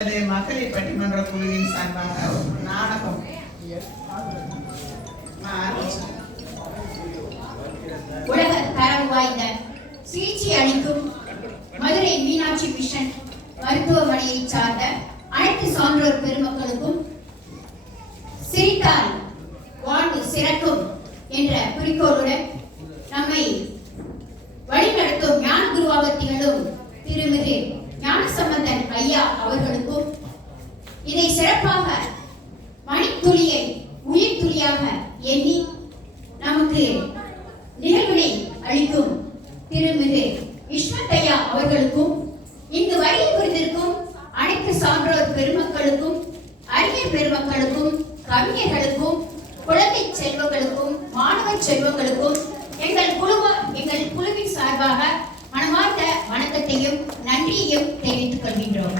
மகளிர் பட்டிமன்ற குழுவின் சார்பாக ஒரு நாடகம் உலக தரம் வாய்ந்த சிகிச்சை அளிக்கும் மதுரை மீனாட்சி மிஷன் மருத்துவமனையை சார்ந்த அனைத்து சான்றோர் பெருமக்களுக்கும் சிரித்தால் வாழ்வு சிறக்கும் என்ற குறிக்கோளுடன் நம்மை வழிநடத்தும் ஞான குருவாக திகழும் திருமிகு ஞானசம்பந்தன் ஐயா அவர்களுக்கும் இதை சிறப்பாக மணித்துளியை உயிர் துளியாக எண்ணி நமக்கு நிகழ்வினை அளிக்கும் திருமிகு விஸ்வத்தையா அவர்களுக்கும் இங்கு வருகை புரிந்திருக்கும் அனைத்து சான்றோர் பெருமக்களுக்கும் அறிஞர் பெருமக்களுக்கும் கவிஞர்களுக்கும் குழந்தை செல்வங்களுக்கும் மாணவ செல்வங்களுக்கும் எங்கள் குழுவின் சார்பாக மனமார்ந்த வணக்கத்தையும் நன்றியையும் தெரிவித்துக் கொள்கின்றோம்.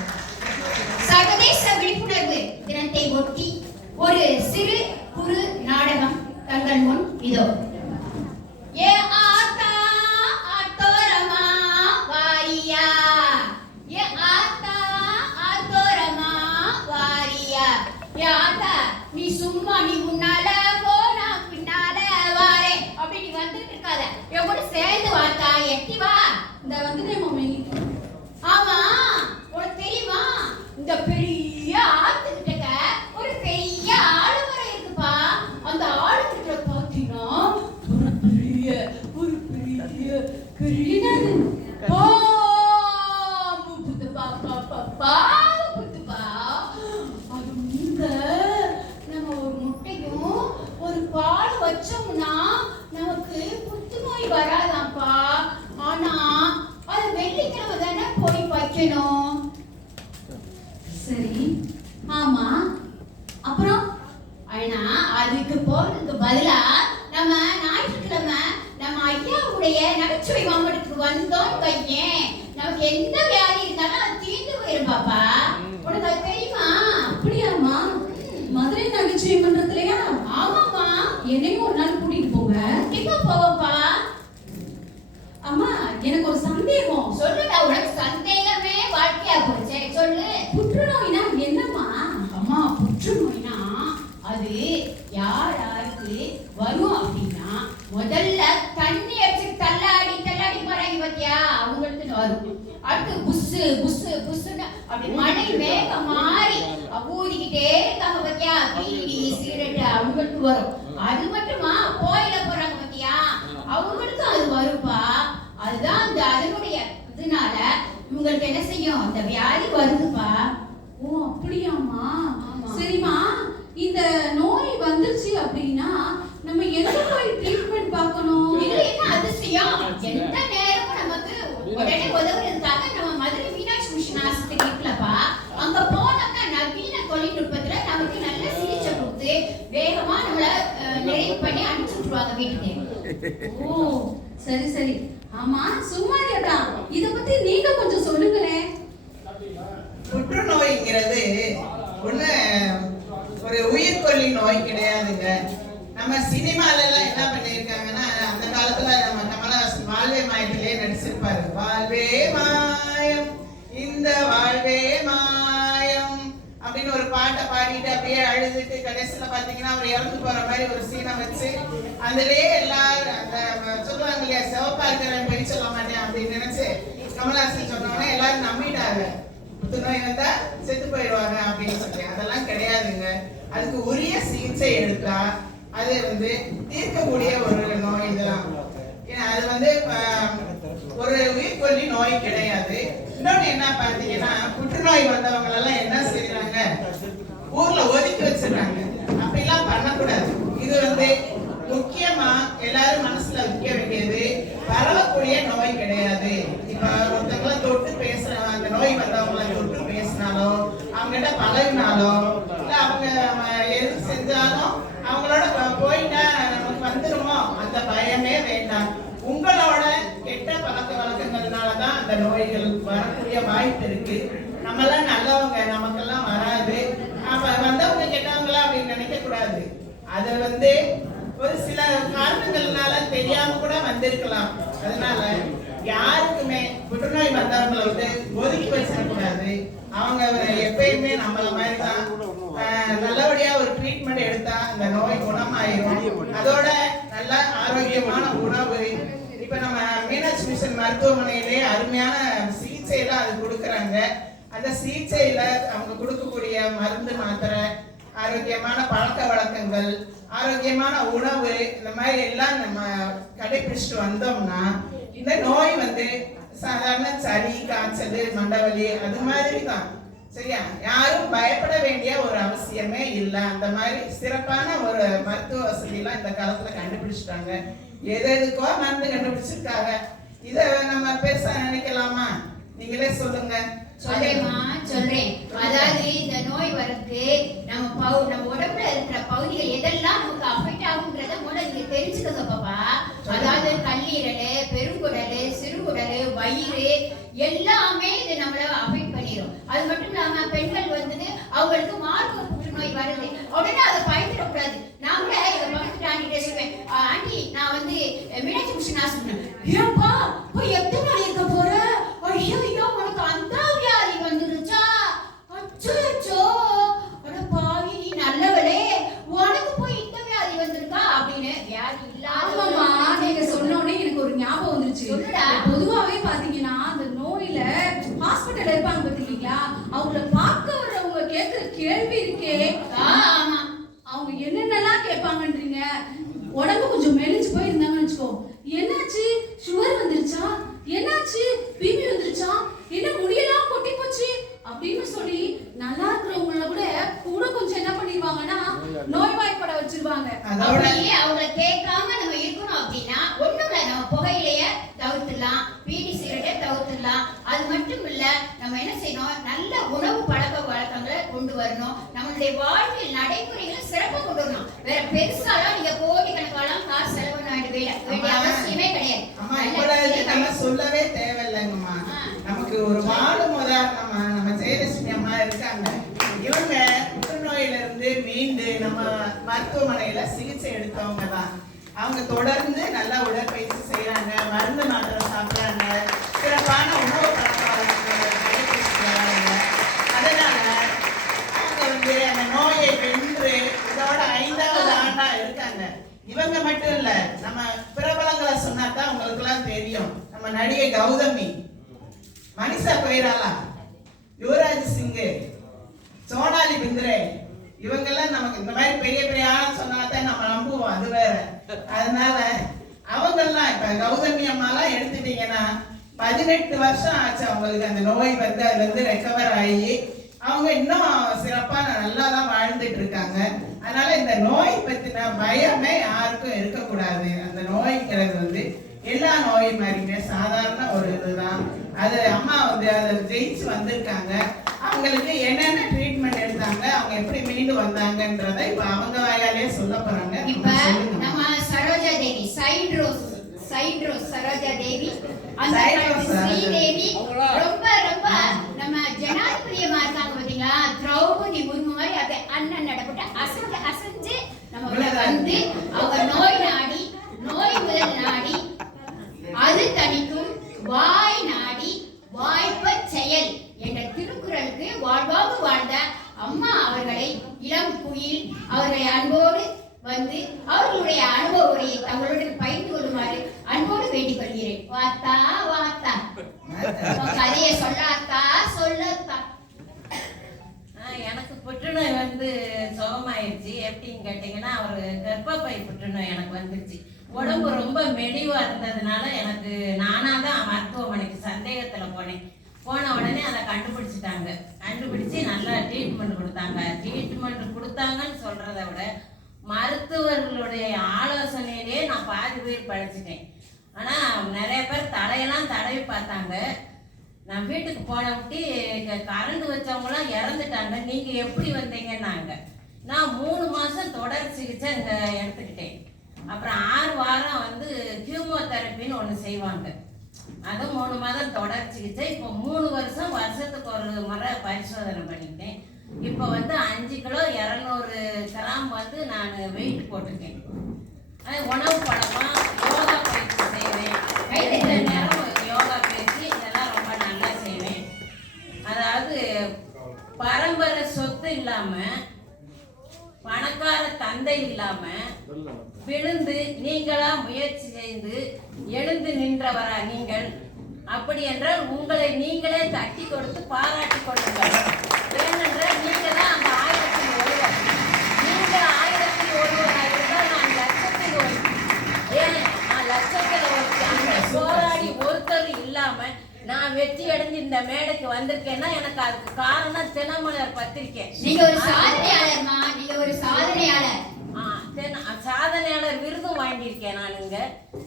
சர்வதேச விழிப்புணர்வு தினத்தை ஒட்டி ஒரு சிறு குறு நாடகம் தங்கள் முன் இதோ. ஏ ஆத்தா ஆத்தோரமா வாரியா, ஏ ஆத்தா ஆத்தோரமா வாரியா, ஏ ஆத்தா நீ சும்மா நீ முன்னால போனா பின்னால வாரே அப்படி நீ வந்துட்டு இருக்காத, எவ்வளவு சேர்ந்து வாத்தா எட்டி வா. இந்த வந்துட்டேன் மம்மி. ஆமா, உனக்கு தெரியுமா இந்த பெரிய ஆத்துக்கிட்ட ஒரு பெரிய ஆலமரம் இருக்குப்பா. அந்த ஆலமரத்துல பாத்தீங்கன்னா ஒரு பெரிய பாம்பு புத்துப்பா. பாம்பு புத்துப்பா. அது முங்க நம்ம ஒரு முட்டையும் ஒரு பால் வச்சோம்னா நமக்கு புத்துநோய் வராதாம்ப்பா. ஆனா அது வெள்ளிக்கிழமை தானே போய் வைக்கணும். சரி, ஆமா, அப்புறம் ஆனா அதுக்கு போறதுக்கு பதிலா நம்ம ஞாயிற்றுக்கிழமை நம்ம ஐயாவுடைய நகைச்சுவை மாவட்டத்துக்கு வந்தோம் வையேன், நமக்கு எந்த வியாதி இருந்தாலும் அது தீர்ந்து போயிரும் பாப்பா. உனக்கு அது தெரியுமா? அப்படியாமா? மதுரை நகைச்சுவை மன்றத்திலயா? ஆமாப்பா. என்னையும் ஒரு நாள் கூட்டிட்டு போங்க. கண்டிப்பா போவோம்ப்பா. அம்மா, எனக்கு ஒரு சந்தேகம். சொல்லுடா, உனக்கு சந்தேகமே வாழ்க்கையா போச்சு. சரி சொல்லு. புற்றுநோய்னா என்னம்மா? அம்மா, புற்றுநோய்னா அது யாருக்கு வரும் அப்படின்னா முதல்ல தண்ணி அடிச்சு தள்ளாடி போறாங்க பாத்தியா, அவங்களுக்கு வரும். அடுத்து புஸ்ஸு புஸ்ஸு புஸ்ஸுன்னு அப்படி மழை மேகம் மாறி ஊதிக்கிட்டே இருக்காங்க பாத்தியா, பீடி சிகரெட், அவங்களுக்கு வரும். அது மட்டுமா கோயில போறாங்க பாத்தியா, அவங்களுக்கு அது வரும்பா. அதுதான் அந்த அதனுடைய இதனால இவங்களுக்கு என்ன செய்யும், அந்த வியாதி வருதுப்பா. ஓ, அப்படியாமா? சரிம்மா, இந்த நோய் வந்துருச்சு அப்படின்னா நம்ம எந்த மாதிரி ட்ரீட்மெண்ட் பார்க்கணும்? இது என்ன அதிசயம், எந்த நேரமும் நமக்கு உடனே உதவுறதுக்காக நம்ம மதுரை மீனாட்சி மிஷன் ஆஸ்பத்திரி இருக்குல்லப்பா, அங்க போனோம்னா நவீன தொழில்நுட்பத்துல நமக்கு நல்ல சிகிச்சை கொடுத்து வேகமா நம்மள நிறைவு பண்ணி அனுப்பிச்சு விட்டுருவாங்க வீட்டுக்கு. ஓ, சரி சரி. ஆமா, சும்மா கேட்டா இத பத்தி நீங்க கொஞ்சம் சொல்லுங்களேன். புற்றுநோய்ங்கிறது ஒண்ணு ஒரு உயிர்கொல்லி நோய் கிடையாதுங்க. நம்ம சினிமால எல்லாம் என்ன பண்ணிருக்காங்கன்னா, அந்த காலத்துல நம்ம கமலஹாசன் வாழ்வே மாயத்திலே நடிச்சிருப்பாரு. வாழ்வே மாயம் இந்த வாழ்வே மாயம் அப்படின்னு ஒரு பாட்டை பாடிட்டு அப்படியே அழுதுட்டு கடைசியில பாத்தீங்கன்னா அவர் இறந்து போற மாதிரி ஒரு சீனை வச்சு அதுலயே எல்லாரும் அந்த சொல்லுவாங்க இல்லையா, சிவப்பா இருக்கிறவன் போய் சொல்ல மாட்டேன் அப்படின்னு நினைச்சு கமலஹாசன் சொன்னோடனே எல்லாரும் நம்பிட்டாங்க, புற்றுநோய் வந்தா செத்து போயிடுவாங்க அப்படின்னு சொல்லி. அதெல்லாம் கிடையாதுங்க. அதுக்கு உரிய சிகிச்சை எடுத்தா அது தீர்க்கக்கூடிய ஒரு நோய். இதெல்லாம் அது ஒரு உயிர்கொல்லி நோய் கிடையாது. இன்னொன்னு என்ன பாத்தீங்கன்னா, புற்றுநோய் வந்தவங்க எல்லாம் என்ன செய்யறாங்க, ஊர்ல ஒதுக்கி வச்சிருக்காங்க. அப்படிலாம் பண்ணக்கூடாது. இது முக்கியமா எல்லாரும் மனசுல வைக்க வேண்டியது, பரவக்கூடிய நோய் கிடையாது. இப்ப ஒருத்தவங்கள தொட்டு பேசுற, அந்த நோய் வந்தவங்கள தொட்டு பேசினாலோ அவங்ககிட்ட பழகினாலோ இல்ல அவங்க எது செஞ்சாலும் அவங்களோட போயிட்டா நமக்கு வந்துருமோ அந்த பயமே வேண்டாம். உங்களோட கெட்ட பழக்க வழக்கங்கள்னாலதான் அந்த நோய்கள் வரக்கூடிய வாய்ப்பு இருக்கு. நம்ம எல்லாம் நல்லவங்க, நமக்கெல்லாம் வராது. அப்ப வந்தவங்க கெட்டவங்களா அப்படின்னு நினைக்க கூடாது. அது ஒரு சில காரணங்கள்னால தெரியாம கூட வந்திருக்கலாம். அதனால யாருக்குமே புற்றுநோய் வந்தவங்களை ஒதுக்கி வச்சிடக்கூடாது. அவங்க எப்பயுமே நம்மள மாதிரி தான் நல்லபடியா ஒரு ட்ரீட்மெண்ட் எடுத்தா இந்த நோய் குணமாயிரும். அதோட நல்ல ஆரோக்கியமான உணவு. இப்ப நம்ம மீனாட்சி மிஷன் மருத்துவமனையிலே அருமையான சிகிச்சை எல்லாம் அது கொடுக்கறாங்க. அந்த சிகிச்சையில அவங்க கொடுக்கக்கூடிய மருந்து மாத்திரை, ஆரோக்கியமான பழக்க வழக்கங்கள், ஆரோக்கியமான உணவு, இந்த மாதிரி எல்லாம் நம்ம கடைபிடிச்சிட்டு வந்தோம்னா இந்த நோய் சாதாரண சளி, காய்ச்சல், மண்டவலி அது மாதிரி தான். சரியா? யாரும் பயப்பட வேண்டிய ஒரு அவசியமே இல்லை. அந்த மாதிரி சிறப்பான ஒரு மருத்துவ வசதி எல்லாம் இந்த காலத்துல கண்டுபிடிச்சிட்டாங்க. எதுக்கோ மருந்து கண்டுபிடிச்சிருக்காங்க. இத நம்ம பெருசா நினைக்கலாமா? நீங்களே சொல்லுங்க. சொல்றேன். அதாவது இந்த நோய் வரது நம்ம உடம்புல இருக்கிற பகுதிகள் எதெல்லாம் நமக்கு அஃபெக்ட் ஆகுங்கிறத முதல்ல நீங்க தெரிஞ்சுக்கங்க பாப்பா. அதாவது கல்லீரல், பெருங்குடல், சிறுகுடல், வயிறு எல்லாமே இது நம்மள அஃபெக்ட் பண்ணிடும். அது மட்டும் இல்லாம பெண்கள் அவங்களுக்கு மார்பக புற்றுநோய் வருது. உடனே அதை பயந்துடக்கூடாது. நான் கூட இதை பக்கத்து ஆண்டிகிட்டே சொல்வேன், ஆண்டி நான் மீனாட்சி மிஷன் ஆஸ்பத்திரி, ஏன்பா போய் எத்தனை நாள் இருக்க போற? ஐயோ உனக்கு அந்த வியாதி வந்துருச்சா? அச்சோ அட பாவி, நீ நல்லவளே, உனக்கு போய் இந்த வியாதி வந்திருக்கா அப்படின்னு. வியாதி இல்லாதமா நீங்க சொன்ன உடனே எனக்கு ஒரு ஞாபகம் வந்துருச்சு. பொதுவாவே பாத்தீங்கன்னா அந்த நோயில ஹாஸ்பிட்டல் இருப்பாங்க பாத்தீங்களா, அவங்கள பார்க்க வர்றவங்க கேட்கிற கேள்வி இருக்கே, ஆமா அவங்க என்னென்னலாம் கேட்பாங்கன்றீங்க. உடம்பு கொஞ்சம் மெலிஞ்சு போய் இருந்தாங்கன்னு வச்சுக்கோ, என்னாச்சு சுகர் வந்துருச்சா, என்னாச்சு பிபி வந்துருச்சா, என்ன முடியெல்லாம் கொட்டி போச்சு அப்படின்னு சொல்லி நல்லா இருக்கிறவங்கள கூட கொஞ்சம் என்ன பண்ணிடுவாங்கன்னா நோய்வாய்ப்பட வச்சிருவாங்க. அப்படியே அவங்க கேட்காம நம்ம இருக்கணும் அப்படின்னா ஒண்ணுல நம்ம புகையிலைய தவிர்த்துடலாம், பீடி சிகரெட்டை தவிர்த்துடலாம். அது மட்டும் இல்ல, நம்ம என்ன செய்யணும், நல்ல உணவு பழக்க வழக்கங்களை கொண்டு வரணும். நம்மளுடைய வாழ்வியல் நடைமுறைகளை சிறப்பாக கொண்டு வரணும். வேற பெருசாலாம் நீங்க கோடிக்கணக்காலாம் காசு செலவு பண்ண வேண்டிய அவசியமே கிடையாது. நம்ம சொல்லவே தேவையில்லைங்கம்மா. நமக்கு ஒரு வாழும் உதாரணமா நம்ம ஜெயலட்சுமி அம்மா இருக்காங்க. இவங்க புற்றுநோயில இருந்து மீண்டு நம்ம மருத்துவமனையில சிகிச்சை எடுத்தவங்க தான். அவங்க தொடர்ந்து நல்லா உடற்பயிற்சி செய்யறாங்க, மருந்து மாத்திரை சாப்பிடுறாங்க, சிறப்பான உணவு பழக்கவழக்கங்களை கடைபிடிக்கிறாங்க. அதனால அவங்க அந்த நோயை வென்று இதோட 5வது ஆண்டா இருக்காங்க. இவங்க மட்டும் இல்ல, நம்ம பிரபலங்களை சொன்னாதான் உங்களுக்கு எல்லாம் தெரியும். நம்ம நடிகை கௌதமி, மனிஷா கொய்ராலா, யுவராஜ் சிங், சோனாலி பிந்திரே, இவங்கெல்லாம் நமக்கு இந்த மாதிரி பெரிய பெரிய ஆளை சொன்னாதான் நம்ம நம்புவோம். அது வேற. அதனால அவங்கெல்லாம் இப்ப கௌதமி அம்மாலாம் எடுத்துட்டீங்கன்னா 18 வருஷம் ஆச்சு அவங்களுக்கு அந்த நோய் அதுல இருந்து ரெக்கவர் ஆகி அவங்க இன்னும் சிறப்பா நல்லா தான் வாழ்ந்துட்டு இருக்காங்க. அதனால இந்த நோய் பத்தின பயமே யாருக்கும் இருக்கக்கூடாது. அந்த நோய்ங்கிறது எல்லா நோய் மாதிரியுமே சாதாரண ஒரு இதுதான். அது அம்மா அதை ஜெயிச்சு வந்திருக்காங்க. அவங்களுக்கு என்னென்ன ட்ரீட்மெண்ட் எடுத்தாங்க, அவங்க எப்படி மீண்டு வந்தாங்கன்றதை இப்ப அவங்க வாயாலே சொல்ல போறாங்க. இப்ப நம்ம சரோஜா தேவி, சைட்ரோஸ் சரோஜா தேவி, அந்த ஸ்ரீதேவி ரொம்ப ரொம்ப நம்ம ஜனாதிபதியமா இருக்காங்க பாத்தீங்களா, திரௌபதி முர்மு மாதிரி அதை அண்ணன் நடப்பட்டு அசைஞ்சு நம்ம அவங்க நோய் நாடி, நோய் முதல் நாடி, அது தணிக்கும் வாய் நாடி வாய்ப்ப செயல் என்ற திருக்குறளுக்கு வாழ்வாக வாழ்ந்த அம்மா அவர்களை இளம் குயில் அவர்களை அன்போடு அவர்களுடைய அனுபவ உரையை தங்களுடன் பகிர்ந்து கொள்ளுமாறு அன்போடு வேண்டிக் கொள்கிறேன். வாத்தா வாத்தா, கதையை சொல்லாத்தா சொல்லத்தா. எனக்கு புற்றுநோய் சுகமாயிருச்சு. எப்படின்னு கேட்டீங்கன்னா, ஒரு கர்ப்பப்பை புற்றுநோய் எனக்கு வந்துருச்சு. உடம்பு ரொம்ப மெலிவா இருந்ததுனால எனக்கு நானா தான் மருத்துவமனைக்கு சந்தேகத்துல போனேன். போன உடனே அதை கண்டுபிடிச்சு நல்லா ட்ரீட்மெண்ட் கொடுத்தாங்க. ட்ரீட்மெண்ட் கொடுத்தாங்கன்னு சொல்றதை விட மருத்துவர்களுடைய ஆலோசனையிலே நான் பாதி பேர் படிச்சுட்டேன். ஆனா நிறைய பேர் தலையெல்லாம் தடவி பார்த்தாங்க. நான் வீட்டுக்கு போன விட்டு கரண்ட் வச்சவங்களாம் இறந்துட்டாங்க. நீங்க எப்படி வந்தீங்கன்னாங்க. நான் 3 மாசம் தொடர் சிகிச்சை இங்க எடுத்துக்கிட்டேன். அப்புறம் 6 வாரம் ஹியூமோதெரப்பின்னு ஒன்று செய்வாங்க. அது 3 மாதம் தொடர் சிகிச்சை. இப்போ 3 வருஷம் வருஷத்துக்கு ஒரு முறை பரிசோதனை பண்ணிக்கிட்டேன். இப்போ 5 கிலோ 200 கிராம் நான் வெயிட் போட்டிருக்கேன். உணவு பழக்கம், யோகா பயிற்சி செய்வேன். நேரம் யோகா பயிற்சி இதெல்லாம் ரொம்ப நல்லா செய்வேன். அதாவது சொத்து இல்லாம பணக்கார தந்தை இல்லாம விழுந்து நீங்களா முயற்சி செய்து எழுந்து நின்றவரா நீங்கள்? அப்படி என்றால் உங்களை நீங்களே தட்டி கொடுத்து பாராட்டி கொள்ளுங்கள். ஏனென்றால் நீங்க தான் அந்த 1000-ல் ஒருவர். நீங்கள் 1000-ல் ஒருவராக இருந்தால் நான் லட்சத்தில் ஒரு. ஏன் நான் லட்சத்தில் ஒரு அந்த போராடி ஒருத்தர் இல்லாம நான் வெற்றி அடைஞ்சு இந்த மேடைக்கு வந்திருக்கேன்னா எனக்கு அதுக்கு காரணம் தினமலர் பத்திரிக்கை. நீங்க ஒரு சாதனையாளர்மா, நீங்க ஒரு சாதனையாளர். சாதனையாளர் விருதும் வாங்கியிருக்கேன். நான் இங்க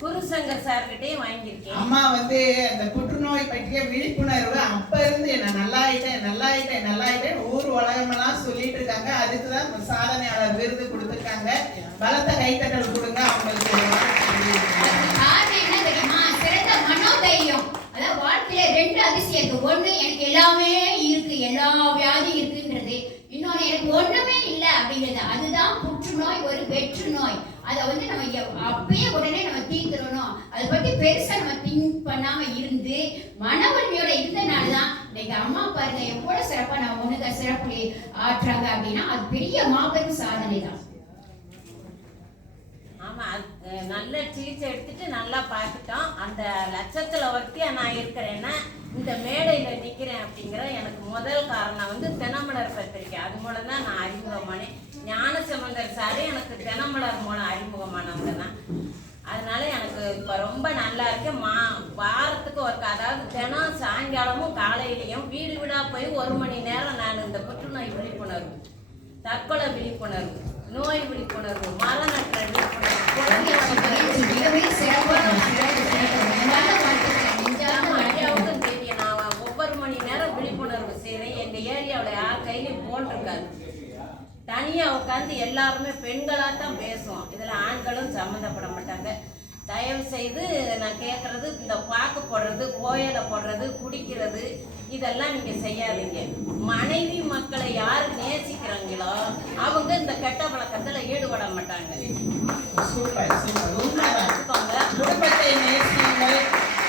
குருசங்கர் சார்கிட்டையும் வாங்கியிருக்கேன். அம்மா வந்து அந்த புற்றுநோய் பற்றிய விழிப்புணர்வு அப்ப இருந்து நான் நல்லாயிட்டேன் ஊர் உலகமெல்லாம் சொல்லிட்டு இருக்காங்க. அதுக்குதான் சாதனையாளர் விருது கொடுத்துருக்காங்க. பலத்த கைத்தட்டல் கொடுங்க அவங்களுக்கு. காரணம் என்ன தெரியுமா? சிறந்த மனோதைரியம். அதாவது வாழ்க்கையில 2 அதிசயம் இருக்கு. ஒண்ணு, எனக்கு எல்லாமே இருக்கு, எல்லா வியாதியும் இருக்குன்றது. இன்னொன்னு, எனக்கு ஒண்ணுமே இல்லை அப்படிங்கிறது. அதுதான் புற்றுநோய், ஒரு வெற்று நோய். அதை வந்து நம்ம அப்பயே உடனே நம்ம தீர்த்துடணும். அதை பத்தி பெருசா நம்ம திங்க் பண்ணாம இருந்து மன வலிமையோட இருந்தனாலதான் இன்னைக்கு அம்மா பாருங்க எவ்வளவு சிறப்பா நம்ம ஒண்ணுக்கு சிறப்பு ஆற்றுறாங்க அப்படின்னா அது பெரிய மாபெரும் சாதனை தான். ஆமா, நல்ல சிகிச்சை எடுத்துட்டு நல்லா பார்த்துட்டோம். அந்த லட்சத்துல ஒருத்தியா நான் இருக்கிறேன்னா இந்த மேடையில நிக்கிறேன் அப்படிங்கிற எனக்கு முதல் காரணம் வந்து தினமலர் பத்திரிக்கை. அது மூலம் தான் நான் அறிமுகமானேன். ஞானசம்பந்தர் சாரு எனக்கு தினமலர் மூலம் அறிமுகமானவங்க தான். அதனால எனக்கு இப்ப ரொம்ப நல்லா இருக்கு. வாரத்துக்கு ஒரு, அதாவது தினம் சாயங்காலமும் காலையிலையும் வீடு வீடா போய் 1 மணி நேரம் நான் இந்த புற்றுநோய் விழிப்புணர்வு, தற்கொலை விழிப்புணர்வு, நோய் விழிப்புணர்வு, மரணற்ற விழிப்புணர்வு, ஐயாவுக்கும் தெரியும். நான் ஒவ்வொரு மணி நேரம் விழிப்புணர்வு செய்யறேன். எங்க ஏரியாவில் யார் கையிலும் போன் இருக்காது. தனியா உட்காந்து எல்லாருமே பெண்களாத்தான் பேசுவோம். இதுல ஆண்களும் சம்மந்தப்பட மாட்டாங்க. தயவு செய்து நான் கேட்கறது, இந்த பாக்கு போடுறது, கோயிலை போடுறது, குடிக்கிறது இதெல்லாம் நீங்க செய்யாதீங்க. மனைவி மக்களை யாரு நேசிக்கிறாங்களோ அவங்க இந்த கெட்ட பழக்கத்துல ஈடுபட மாட்டாங்க. குடும்பத்தை நேசியுங்கள்.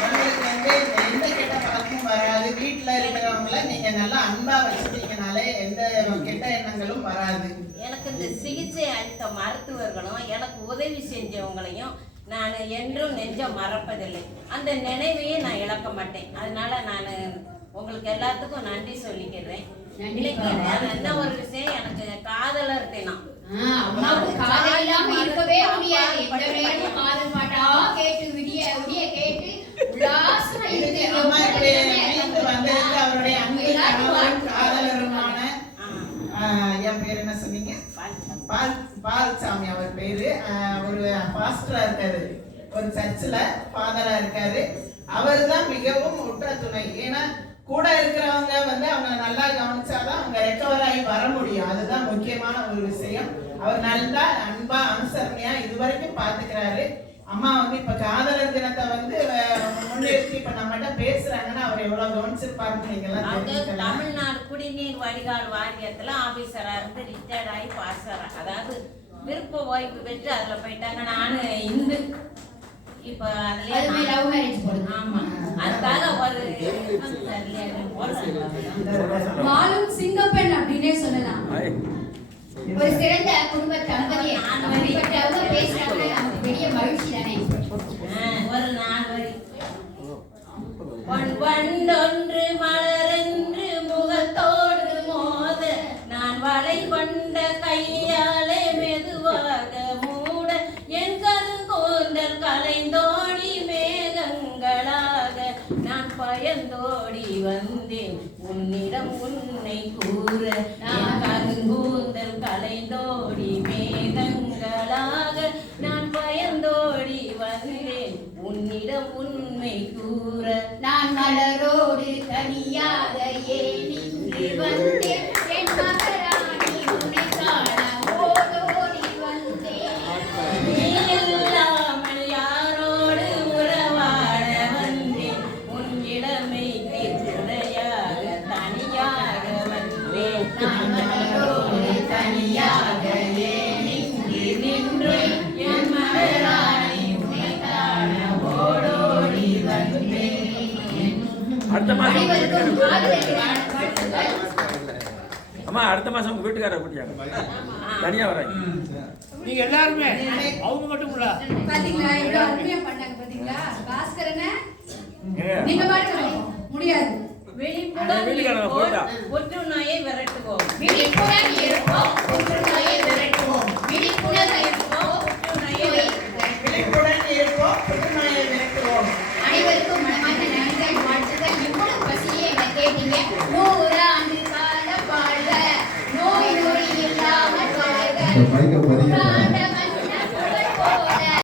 உங்களுக்கு வந்து எந்த கெட்ட பழக்கமும் வராது. வீட்டுல இருக்கிறவங்கள நீங்க நல்லா அன்பா வச்சுட்டீங்கனாலே எந்த கெட்ட எண்ணங்களும் வராது. எனக்கு இந்த சிகிச்சை அளித்த மருத்துவர்களும் எனக்கு உதவி செஞ்சவங்களையும் நான் என்றும் நெஞ்சம் மறப்பதில்லை. அந்த நினைவையே நான் இழக்க மாட்டேன். அதனால நான் உங்களுக்கு எல்லாத்துக்கும் நன்றி சொல்லிக்கிறேன். என்ன ஒரு விஷயம், எனக்கு காதலர் தினம். அம்மாவுக்கு காதல் இல்லாம இருக்கவே முடியாது. எந்த நேரமும் காதல் பாட்டா கேட்டு விடிய விடிய கேட்டு உல்லாசமா இருக்கு. அம்மா இப்படி வீட்டு வந்திருக்கு. அவருடைய அன்பு கணவரும் காதலருமான என் பேர் என்ன சொன்னீங்க? பால்சாமி அவர் பேரு. ஒரு பாஸ்டரா இருக்காரு, ஒரு சர்ச்சில் ஃபாதரா இருக்காரு. அவர் தான் மிகவும் உற்ற துணை. ஏன்னா கூட இருக்கிறவங்க வந்து அவங்க நல்லா கவனிச்சாதான் அவங்க ரெக்கவர் ஆகி வர முடியும். அதுதான் முக்கியமான ஒரு விஷயம். அவர் நல்லா அன்பா அனுசரணையா இதுவரைக்கும் பாத்துக்கிறாரு. அம்மா வந்து இப்ப காதலர் தினத்தை வந்து முன்னிறுத்தி இப்ப நம்மகிட்ட பேசுறாங்கன்னா அவர் எவ்வளவு கவனிச்சிருப்பாருன்னு நீங்க எல்லாம் தமிழ்நாடு குடிநீர் வடிகால் வாரியத்துல ஆபீசரா இருந்து ரிட்டையர்ட் ஆகி பாஸ்டரா, அதாவது விருப்ப ஓய்வு பெற்று அதுல போயிட்டாங்க. நானு இந்து. இப்ப அதுல லவ் மேரேஜ் போடுது. ஆமா, அதுக்காக ஒரு வாழும் சிங்கப்பெண் அப்படின்னே சொல்லலாம். ஒரு சிறந்த குடும்ப தம்பதியை அப்படிப்பட்டவங்க பேசுறாங்க. நமக்கு பெரிய மகிழ்ச்சி தானே. ஒரு 4 வரி. வண்டொன்று மலரென்று முகத்தோடு மோத நான் வளை கொண்ட கையாலே மெதுவாக மூட என் கருங்கோந்தல் கலைந்தோடி மேகங்களாக நான் பயந்தோடி வந்தேன் உன்னிடம் உன்னை கூற. நான் கருங்கூந்தல் கலைந்தோடி மேகங்களாக நான் பயந்தோடி வந்தேன் உன்னிடம் உண்மை கூற. நான் மலரோடு தனியாக ஏன் நின்று வந்தேன் என் மகராணி உன்னை காண ஓடோடி வந்தேன். நீ இல்லாமல் யாரோடு உறவாட வந்தேன் உன் இளமைக்கு துணையாக தனியாக வந்தேன். நான் மலரோடு தனியாக ஏன் நின்று நின்றேன் என் மகராணி உன்னை காண ஓடோடி வந்தேன். அனைவருக்கும் காதலர் தின வாழ்த்துக்கள். அம்மா அடுத்த மாசம் உங்க வீட்டுக்காரரை கூட்டியாங்க, தனியா வராங்க. நீங்க எல்லாருமே அவங்க மட்டும் இல்ல. பாத்தீங்களா எவ்வளவு அருமையா பண்ணாங்க பாத்தீங்களா? பாஸ்கரனே ஏங்க, நீங்க பாருங்க முடியாது. விழிப்புடன் வீட்டுக்காரரை இருப்போம், போட்டா. புற்றுநோயை விரட்டுவோம். விழிப்புடன் இருப்போம், புற்றுநோயை விரட்டுவோம். விழிப்புடன் இருப்போம், புற்றுநோயை விரட்டுவோம். விழிப்புடன் இருப்போம், புற்றுநோயை விரட்டுவோம். அனைவருக்கும் மனமார்ந்த நன்றிகள், வாழ்த்துக்கள். இவ்வளவு பசியை எனக்கு கேட்டீங்க. 100 ஆண்டு காலம் வாழ்க, நோய் நொடி இல்லாமல் வாழ்க.